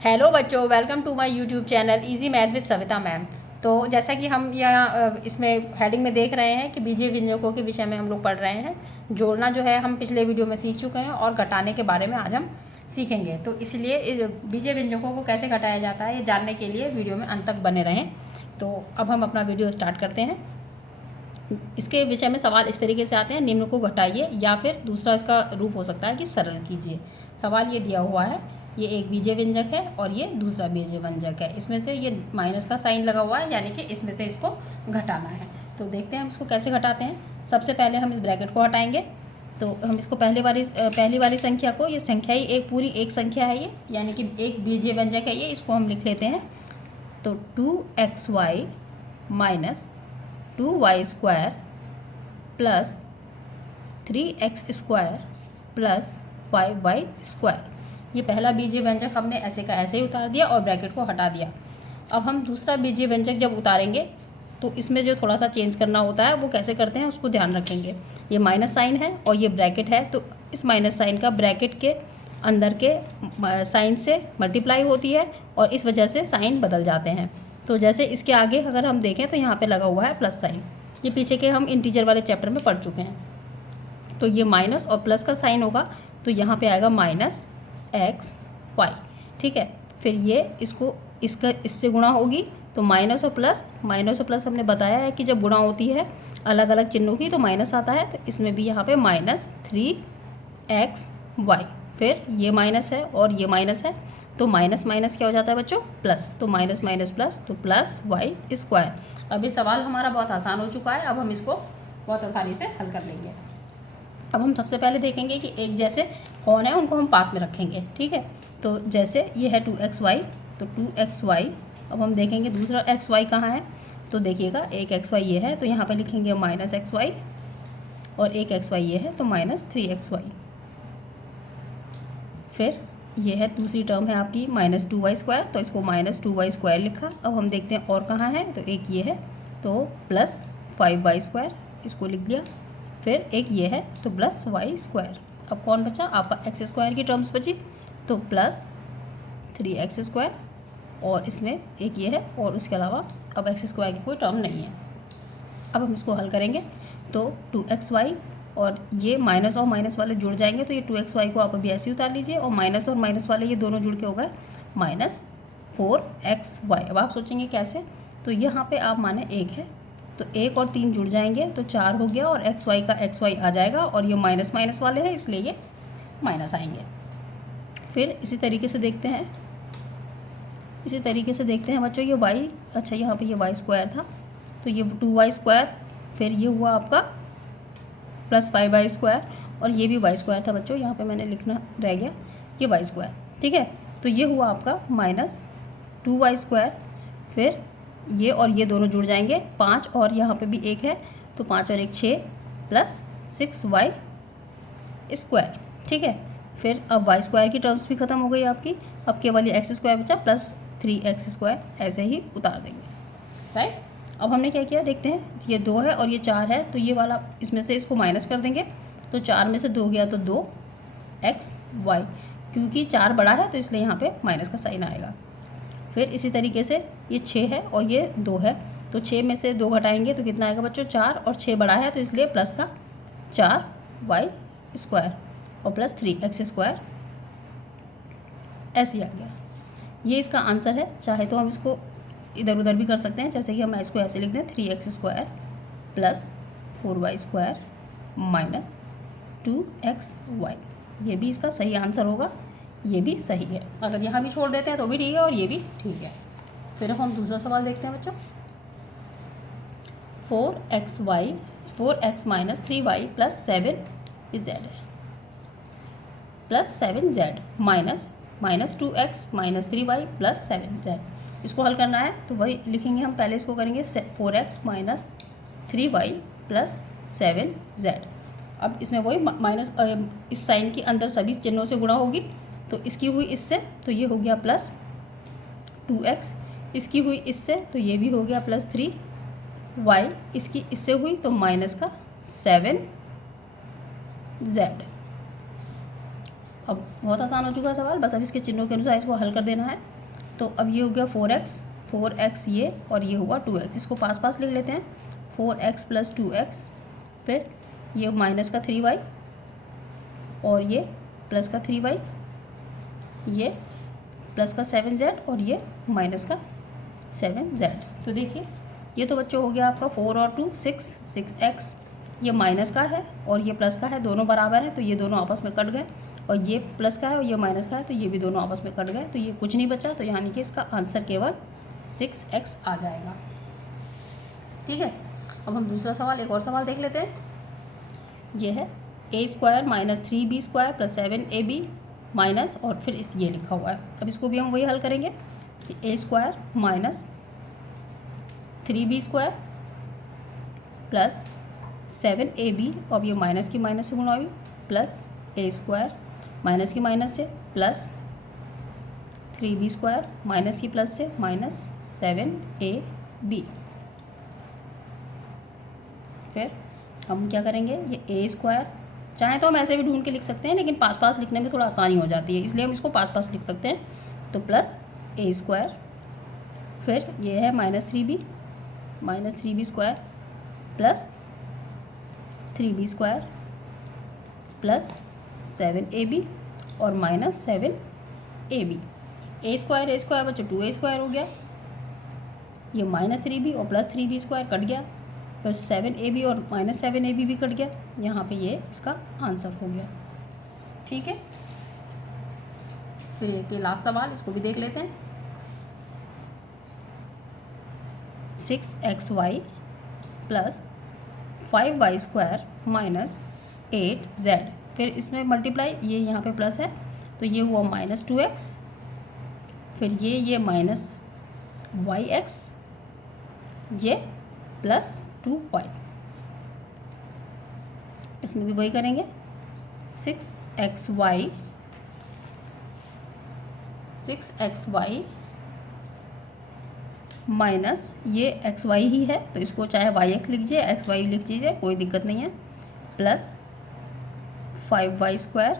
Hello बच्चों, welcome to my YouTube channel easy math with Savita ma'am. तो जैसा कि हम यहाँ इसमें हेडिंग में देख रहे हैं कि बीजीय व्यंजकों के विषय में हम लोग पढ़ रहे हैं। जोड़ना जो है हम पिछले वीडियो में सीख चुके हैं और घटाने के बारे में आज हम सीखेंगे। तो इसलिए इस बीजीय व्यंजकों को कैसे घटाया जाता है ये जानने के लिए वीडियो में अंत तक बने रहें। तो अब हम अपना वीडियो स्टार्ट करते हैं। इसके विषय में सवाल इस तरीके से आते हैं, निम्न को घटाइए, या फिर दूसरा इसका रूप हो सकता है कि सरल कीजिए। सवाल ये दिया हुआ है, ये एक बीजीय व्यंजक है और ये दूसरा बीजीय व्यंजक है। इसमें से ये माइनस का साइन लगा हुआ है, यानी कि इसमें से इसको घटाना है। तो देखते हैं हम इसको कैसे घटाते हैं। सबसे पहले हम इस ब्रैकेट को हटाएंगे। तो हम इसको पहली वाली संख्या को, ये संख्या ही एक पूरी एक संख्या है ये, यानी कि एक बीजीय व्यंजक है ये, इसको हम लिख लेते हैं। तो 2xy minus 2y² plus 3x² plus 5y²। ये पहला बीजीय व्यंजक हमने ऐसे का ऐसे ही उतार दिया और ब्रैकेट को हटा दिया। अब हम दूसरा बीजीय व्यंजक जब उतारेंगे तो इसमें जो थोड़ा सा चेंज करना होता है वो कैसे करते हैं उसको ध्यान रखेंगे। ये माइनस साइन है और ये ब्रैकेट है, तो इस माइनस साइन का ब्रैकेट के अंदर के साइन से मल्टीप्लाई होती है और इस वजह से साइन बदल जाते हैं। तो जैसे इसके आगे अगर हम देखें तो यहाँ पे लगा हुआ है प्लस साइन। ये पीछे के हम इंटीजर वाले चैप्टर में पढ़ चुके हैं। तो ये माइनस और प्लस का साइन होगा, तो यहाँ पे आएगा माइनस XY। ठीक है, फिर ये इसका इससे गुणा होगी तो माइनस और प्लस हमने बताया है कि जब गुणा होती है अलग अलग चिन्हों की तो माइनस आता है। तो इसमें भी यहाँ पे माइनस 3XY। फिर ये माइनस है और ये माइनस है, तो माइनस माइनस क्या हो जाता है बच्चों, प्लस। तो माइनस माइनस प्लस, तो प्लस y²। अब ये सवाल हमारा बहुत आसान हो चुका है, अब हम इसको बहुत आसानी से हल कर लेंगे। अब हम सबसे पहले देखेंगे कि एक जैसे कौन है उनको हम पास में रखेंगे। ठीक है, तो जैसे ये है 2xy, तो 2xy। अब हम देखेंगे दूसरा xy कहाँ है, तो देखिएगा एक xy ये है, तो यहाँ पे लिखेंगे माइनस XY, और एक xy ये है तो माइनस 3xy। फिर ये है दूसरी टर्म है आपकी माइनस 2y², तो इसको माइनस 2y² लिखा। अब हम देखते हैं और कहाँ है, तो एक ये है तो प्लस 5y², इसको लिख दिया। फिर एक ये है तो प्लस y²। अब कौन बचा, आपका x² की टर्म्स बची, तो प्लस 3x², और इसमें एक ये है और उसके अलावा अब x² की कोई टर्म नहीं है। अब हम इसको हल करेंगे तो 2xy और ये माइनस और माइनस वाले जुड़ जाएंगे, तो ये 2xy को आप अभी ऐसे ही उतार लीजिए, और माइनस और माइनस वाले ये दोनों जुड़ के हो गए माइनस 4xy। अब आप सोचेंगे कैसे, तो यहाँ पे आप माने एक है तो एक और 3 जुड़ जाएंगे तो 4 हो गया, और xy का xy आ जाएगा, और ये माइनस माइनस वाले हैं इसलिए ये माइनस आएंगे। फिर इसी तरीके से देखते हैं बच्चों ये y, अच्छा यहाँ पे ये y² था तो ये 2y², फिर ये हुआ आपका प्लस 5y², और ये भी y² था बच्चों, यहाँ पे मैंने लिखना रह गया ये y²। ठीक है, तो ये हुआ आपका माइनस 2y², फिर ये और ये दोनों जुड़ जाएंगे 5, और यहाँ पे भी एक है तो 5 और 1 6 प्लस 6y²। ठीक है, फिर अब y² की टर्म्स भी ख़त्म हो गई आपकी, अब केवल ये x² बचा प्लस 3x², ऐसे ही उतार देंगे। राइट, अब हमने क्या किया देखते हैं, ये 2 है और ये 4 है, तो ये वाला इसमें से इसको माइनस कर देंगे, तो 4 में से 2 गया तो 2xy, क्योंकि 4 बड़ा है तो इसलिए यहाँ पे माइनस का साइन आएगा। फिर इसी तरीके से ये 6 है और ये 2 है, तो 6 में से 2 घटाएंगे तो कितना आएगा बच्चों, 4, और 6 बड़ा है तो इसलिए प्लस का 4y² और प्लस 3x², ऐसे ही आ गया। ये इसका आंसर है। चाहे तो हम इसको इधर उधर भी कर सकते हैं, जैसे कि हम इसको ऐसे लिख दें 3x² plus 4y² minus 2xy। ये भी इसका सही आंसर होगा, ये भी सही है। अगर यहाँ भी छोड़ देते हैं तो भी ठीक है और ये भी ठीक है। फिर हम दूसरा सवाल देखते हैं बच्चों। 4x minus 3y plus 7z minus 2x minus 3y plus 7z। इसको हल करना है तो वही लिखेंगे हम, पहले इसको करेंगे 4x minus 3y plus 7z। अब इसमें वही माइनस इस साइन के अंदर सभी चिन्हों से गुणा होगी, तो इसकी हुई इससे तो ये हो गया प्लस 2x, इसकी हुई इससे तो ये भी हो गया प्लस 3y, इसकी इससे हुई तो माइनस का 7z। अब बहुत आसान हो चुका है सवाल, बस अब इसके चिन्हों के अनुसार इसको हल कर देना है। तो अब ये हो गया 4x ये, और ये होगा 2x, इसको पास पास लिख लेते हैं। 4x + 2x, फिर ये माइनस का 3y और ये प्लस का 3y, ये प्लस का 7z और ये माइनस का 7z। तो देखिए ये तो बच्चों हो गया आपका 4 और 2 6x, ये माइनस का है और ये प्लस का है, दोनों बराबर हैं तो ये दोनों आपस में कट गए, और ये प्लस का है और ये माइनस का है तो ये भी दोनों आपस में कट गए, तो ये कुछ नहीं बचा, तो यानी कि इसका आंसर केवल 6x आ जाएगा। ठीक है, अब हम दूसरा सवाल, एक और सवाल देख लेते हैं। ये है a² - 3b² + 7ab माइनस, और फिर इस ये लिखा हुआ है। अब इसको भी हम वही हल करेंगे कि a² - 3b² + 7ab, अब ये माइनस की माइनस से गुणा हुई, प्लस a² माइनस की माइनस से प्लस 3b² माइनस की प्लस से माइनस 7ab। फिर हम क्या करेंगे, ये a², चाहे तो हम ऐसे भी ढूंढ के लिख सकते हैं, लेकिन पास पास लिखने में थोड़ा आसानी हो जाती है, इसलिए हम इसको पास पास लिख सकते हैं। तो प्लस a², फिर ये है -3b plus 3b² plus 7ab और माइनस 7ab। a² बच्चों 2a² हो गया, ये -3b और प्लस 3b² कट गया, फिर 7ab और माइनस 7ab भी कट गया, यहाँ पे ये इसका आंसर हो गया। ठीक है, फिर ये लास्ट सवाल, इसको भी देख लेते हैं। 6xy + 5y² - 8z, फिर इसमें मल्टीप्लाई, ये यहाँ पे प्लस है तो ये हुआ -2x, फिर ये -yx, ये +2y, इसमें भी वही करेंगे। 6xy माइनस ये xy ही है तो इसको चाहे yx लिख लीजिए, xy लिख लीजिए, कोई दिक्कत नहीं है, प्लस 5y²,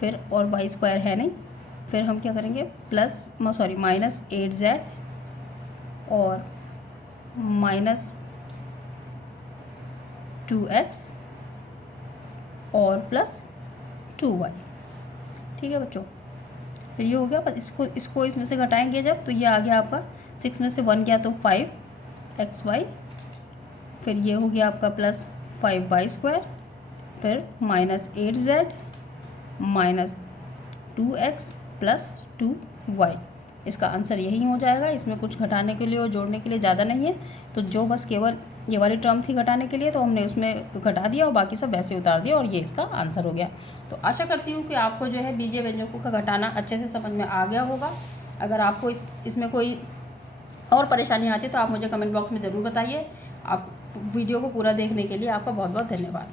फिर और y² है नहीं, फिर हम क्या करेंगे, -8z और -2x और +2y। ठीक है बच्चों, फिर ये हो गया, बस इसको इसमें से घटाएंगे जब, तो ये आ गया आपका 6 में से 1 गया तो 5xy, फिर ये हो गया आपका +5y², फिर -8z -2x +2y। इसका आंसर यही हो जाएगा, इसमें कुछ घटाने के लिए और जोड़ने के लिए ज़्यादा नहीं है, तो जो बस केवल ये वाली टर्म थी घटाने के लिए तो हमने उसमें घटा दिया और बाकी सब वैसे उतार दिया और ये इसका आंसर हो गया। तो आशा करती हूँ कि आपको जो है बीजीय व्यंजकों का घटाना अच्छे से समझ में आ गया होगा। अगर आपको इसमें कोई और परेशानी आती है तो आप मुझे कमेंट बॉक्स में ज़रूर बताइए। आप वीडियो को पूरा देखने के लिए आपका बहुत बहुत धन्यवाद।